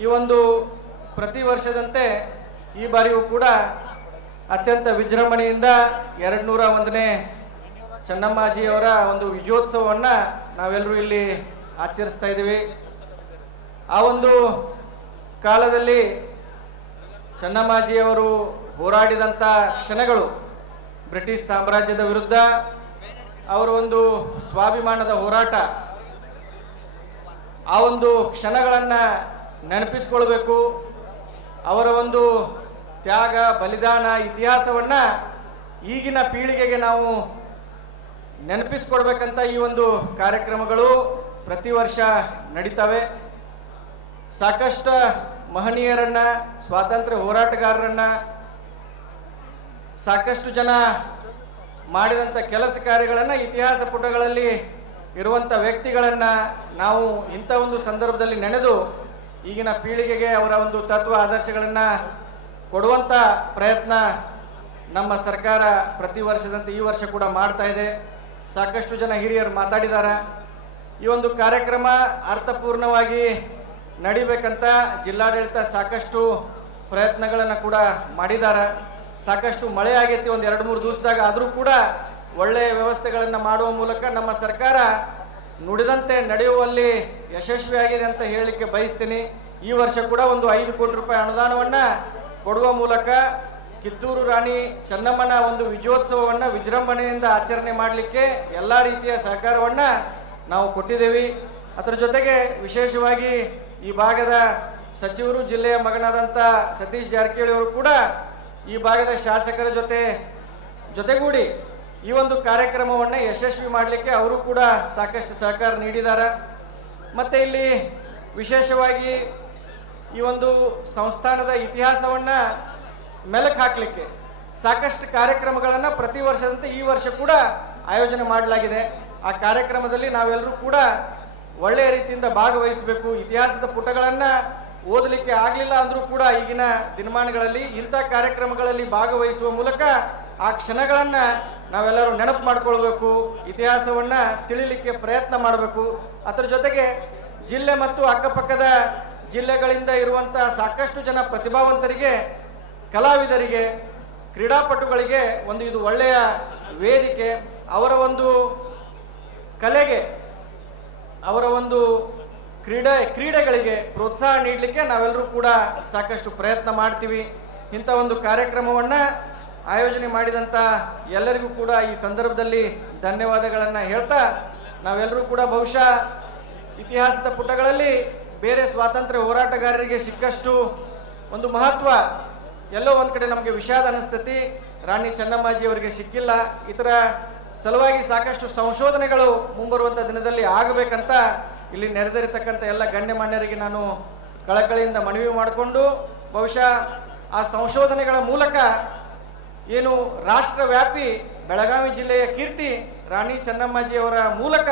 ಈ ಒಂದು ಪ್ರತಿ ವರ್ಷದಂತೆ ಈ ಬಾರಿಯೂ ಕೂಡ ಅತ್ಯಂತ ವಿಜೃಂಭಣೆಯಿಂದ ಎರಡು ನೂರ ಒಂದನೇ ಚೆನ್ನಮ್ಮಾಜಿಯವರ ಒಂದು ವಿಜಯೋತ್ಸವವನ್ನು ನಾವೆಲ್ಲರೂ ಇಲ್ಲಿ ಆಚರಿಸ್ತಾ ಇದ್ದೀವಿ. ಆ ಒಂದು ಕಾಲದಲ್ಲಿ ಚೆನ್ನಮ್ಮಾಜಿಯವರು ಹೋರಾಡಿದಂಥ ಕ್ಷಣಗಳು ಬ್ರಿಟಿಷ್ ಸಾಮ್ರಾಜ್ಯದ ವಿರುದ್ಧ, ಅವರ ಒಂದು ಸ್ವಾಭಿಮಾನದ ಹೋರಾಟ, ಆ ಒಂದು ಕ್ಷಣಗಳನ್ನು ನೆನಪಿಸ್ಕೊಳ್ಬೇಕು. ಅವರ ಒಂದು ತ್ಯಾಗ, ಬಲಿದಾನ, ಇತಿಹಾಸವನ್ನು ಈಗಿನ ಪೀಳಿಗೆಗೆ ನಾವು ನೆನಪಿಸ್ಕೊಡ್ಬೇಕಂತ ಈ ಒಂದು ಕಾರ್ಯಕ್ರಮಗಳು ಪ್ರತಿ ವರ್ಷ ನಡೀತವೆ. ಸಾಕಷ್ಟು ಮಹನೀಯರನ್ನು, ಸ್ವಾತಂತ್ರ್ಯ ಹೋರಾಟಗಾರರನ್ನ, ಸಾಕಷ್ಟು ಜನ ಮಾಡಿದಂಥ ಕೆಲಸ ಕಾರ್ಯಗಳನ್ನು, ಇತಿಹಾಸ ಪುಟಗಳಲ್ಲಿ ಇರುವಂಥ ವ್ಯಕ್ತಿಗಳನ್ನು ನಾವು ಇಂಥ ಒಂದು ಸಂದರ್ಭದಲ್ಲಿ ನೆನೆದು ಈಗಿನ ಪೀಳಿಗೆಗೆ ಅವರ ಒಂದು ತತ್ವ ಆದರ್ಶಗಳನ್ನು ಕೊಡುವಂಥ ಪ್ರಯತ್ನ ನಮ್ಮ ಸರ್ಕಾರ ಪ್ರತಿ ವರ್ಷದಂತೆ ಈ ವರ್ಷ ಕೂಡ ಮಾಡ್ತಾ ಇದೆ. ಸಾಕಷ್ಟು ಜನ ಹಿರಿಯರು ಮಾತಾಡಿದ್ದಾರೆ. ಈ ಒಂದು ಕಾರ್ಯಕ್ರಮ ಅರ್ಥಪೂರ್ಣವಾಗಿ ನಡಿಬೇಕಂತ ಜಿಲ್ಲಾಡಳಿತ ಸಾಕಷ್ಟು ಪ್ರಯತ್ನಗಳನ್ನು ಕೂಡ ಮಾಡಿದ್ದಾರೆ. ಸಾಕಷ್ಟು ಮಳೆ ಆಗೈತಿ ಒಂದು ಎರಡು ಮೂರು ದಿವಸದಾಗ, ಆದರೂ ಕೂಡ ಒಳ್ಳೆಯ ವ್ಯವಸ್ಥೆಗಳನ್ನು ಮಾಡುವ ಮೂಲಕ ನಮ್ಮ ಸರ್ಕಾರ ನುಡಿದಂತೆ ನಡೆಯುವಲ್ಲಿ ಯಶಸ್ವಿಯಾಗಿದೆ ಅಂತ ಹೇಳಲಿಕ್ಕೆ ಬಯಸ್ತೀನಿ. ಈ ವರ್ಷ ಕೂಡ ಒಂದು ಐದು ಕೋಟಿ ರೂಪಾಯಿ ಅನುದಾನವನ್ನು ಕೊಡುವ ಮೂಲಕ ಕಿತ್ತೂರು ರಾಣಿ ಚೆನ್ನಮ್ಮನ ಒಂದು ವಿಜಯೋತ್ಸವವನ್ನು ವಿಜೃಂಭಣೆಯಿಂದ ಆಚರಣೆ ಮಾಡಲಿಕ್ಕೆ ಎಲ್ಲ ರೀತಿಯ ಸಹಕಾರವನ್ನು ನಾವು ಕೊಟ್ಟಿದ್ದೇವೆ. ಅದರ ಜೊತೆಗೆ ವಿಶೇಷವಾಗಿ ಈ ಭಾಗದ ಸಚಿವರು, ಜಿಲ್ಲೆಯ ಮಗನಾದಂಥ ಸತೀಶ್ ಜಾರಕಿಹೊಳಿ ಅವರು ಕೂಡ ಈ ಭಾಗದ ಶಾಸಕರ ಜೊತೆ ಜೊತೆಗೂಡಿ ಈ ಒಂದು ಕಾರ್ಯಕ್ರಮವನ್ನು ಯಶಸ್ವಿ ಮಾಡಲಿಕ್ಕೆ ಅವರು ಕೂಡ ಸಾಕಷ್ಟು ಸಹಕಾರ ನೀಡಿದ್ದಾರೆ. ಮತ್ತು ಇಲ್ಲಿ ವಿಶೇಷವಾಗಿ ಈ ಒಂದು ಸಂಸ್ಥಾನದ ಇತಿಹಾಸವನ್ನು ಮೆಲುಕು ಹಾಕಲಿಕ್ಕೆ ಸಾಕಷ್ಟು ಕಾರ್ಯಕ್ರಮಗಳನ್ನು ಪ್ರತಿ ವರ್ಷದಂತೆ ಈ ವರ್ಷ ಕೂಡ ಆಯೋಜನೆ ಮಾಡಲಾಗಿದೆ. ಆ ಕಾರ್ಯಕ್ರಮದಲ್ಲಿ ನಾವೆಲ್ಲರೂ ಕೂಡ ಒಳ್ಳೆಯ ರೀತಿಯಿಂದ ಭಾಗವಹಿಸಬೇಕು. ಇತಿಹಾಸದ ಪುಟಗಳನ್ನು ಓದಲಿಕ್ಕೆ ಆಗಲಿಲ್ಲ ಅಂದರೂ ಕೂಡ ಈಗಿನ ದಿನಮಾನಗಳಲ್ಲಿ ಇಂಥ ಕಾರ್ಯಕ್ರಮಗಳಲ್ಲಿ ಭಾಗವಹಿಸುವ ಮೂಲಕ ಆ ಕ್ಷಣಗಳನ್ನು ನಾವೆಲ್ಲರೂ ನೆನಪು ಮಾಡ್ಕೊಳ್ಬೇಕು. ಇತಿಹಾಸವನ್ನು ತಿಳಿಲಿಕ್ಕೆ ಪ್ರಯತ್ನ ಮಾಡಬೇಕು. ಅದರ ಜೊತೆಗೆ ಜಿಲ್ಲೆ ಮತ್ತು ಅಕ್ಕಪಕ್ಕದ ಜಿಲ್ಲೆಗಳಿಂದ ಇರುವಂತಹ ಸಾಕಷ್ಟು ಜನ ಪ್ರತಿಭಾವಂತರಿಗೆ, ಕಲಾವಿದರಿಗೆ, ಕ್ರೀಡಾಪಟುಗಳಿಗೆ ಒಂದು ಇದು ಒಳ್ಳೆಯ ವೇದಿಕೆ, ಅವರ ಒಂದು ಕಲೆಗೆ, ಅವರ ಒಂದು ಕ್ರೀಡೆ, ಕ್ರೀಡೆಗಳಿಗೆ ಪ್ರೋತ್ಸಾಹ ನೀಡಲಿಕ್ಕೆ ನಾವೆಲ್ಲರೂ ಕೂಡ ಸಾಕಷ್ಟು ಪ್ರಯತ್ನ ಮಾಡ್ತೀವಿ. ಇಂಥ ಒಂದು ಕಾರ್ಯಕ್ರಮವನ್ನು ಆಯೋಜನೆ ಮಾಡಿದಂಥ ಎಲ್ಲರಿಗೂ ಕೂಡ ಈ ಸಂದರ್ಭದಲ್ಲಿ ಧನ್ಯವಾದಗಳನ್ನು ಹೇಳ್ತಾ ನಾವೆಲ್ಲರೂ ಕೂಡ ಬಹುಶಃ ಇತಿಹಾಸದ ಪುಟಗಳಲ್ಲಿ ಬೇರೆ ಸ್ವಾತಂತ್ರ್ಯ ಹೋರಾಟಗಾರರಿಗೆ ಸಿಕ್ಕಷ್ಟು ಒಂದು ಮಹತ್ವ, ಎಲ್ಲೋ ಒಂದು ಕಡೆ ನಮಗೆ ವಿಷಾದ ಅನಿಸ್ತತಿ, ರಾಣಿ ಚೆನ್ನಮ್ಮಾಜಿ ಅವರಿಗೆ ಸಿಕ್ಕಿಲ್ಲ. ಇತರ ಸಲುವಾಗಿ ಸಾಕಷ್ಟು ಸಂಶೋಧನೆಗಳು ಮುಂಬರುವಂಥ ದಿನದಲ್ಲಿ ಆಗಬೇಕಂತ ಇಲ್ಲಿ ನೆರೆದಿರತಕ್ಕಂಥ ಎಲ್ಲ ಗಣ್ಯಮಾನ್ಯರಿಗೆ ನಾನು ಕಳಕಳಿಯಿಂದ ಮನವಿ ಮಾಡಿಕೊಂಡು, ಬಹುಶಃ ಆ ಸಂಶೋಧನೆಗಳ ಮೂಲಕ ಏನು ರಾಷ್ಟ್ರವ್ಯಾಪಿ ಬೆಳಗಾವಿ ಜಿಲ್ಲೆಯ ಕೀರ್ತಿ ರಾಣಿ ಚೆನ್ನಮ್ಮಾಜಿಯವರ ಮೂಲಕ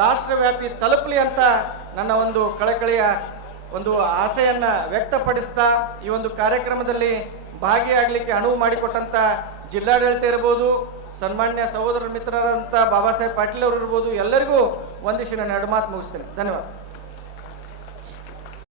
ರಾಷ್ಟ್ರವ್ಯಾಪಿ ತಲುಪಲಿ ಅಂತ ನನ್ನ ಒಂದು ಕಳಕಳಿಯ ಒಂದು ಆಸೆಯನ್ನು ವ್ಯಕ್ತಪಡಿಸ್ತಾ ಈ ಒಂದು ಕಾರ್ಯಕ್ರಮದಲ್ಲಿ ಭಾಗಿಯಾಗಲಿಕ್ಕೆ ಅನುವು ಮಾಡಿಕೊಟ್ಟಂಥ ಜಿಲ್ಲಾಡಳಿತ ಇರ್ಬೋದು, ಸನ್ಮಾನ್ಯ ಸಹೋದರ ಮಿತ್ರರಾದಂಥ ಬಾಬಾ ಸಾಹೇಬ್ ಪಾಟೀಲ್ ಅವರು ಇರ್ಬೋದು, ಎಲ್ಲರಿಗೂ ಒಂದಿಷ್ಟು ನಾನು ಎರಡು ಮಾತು ಮುಗಿಸ್ತೇನೆ. ಧನ್ಯವಾದ.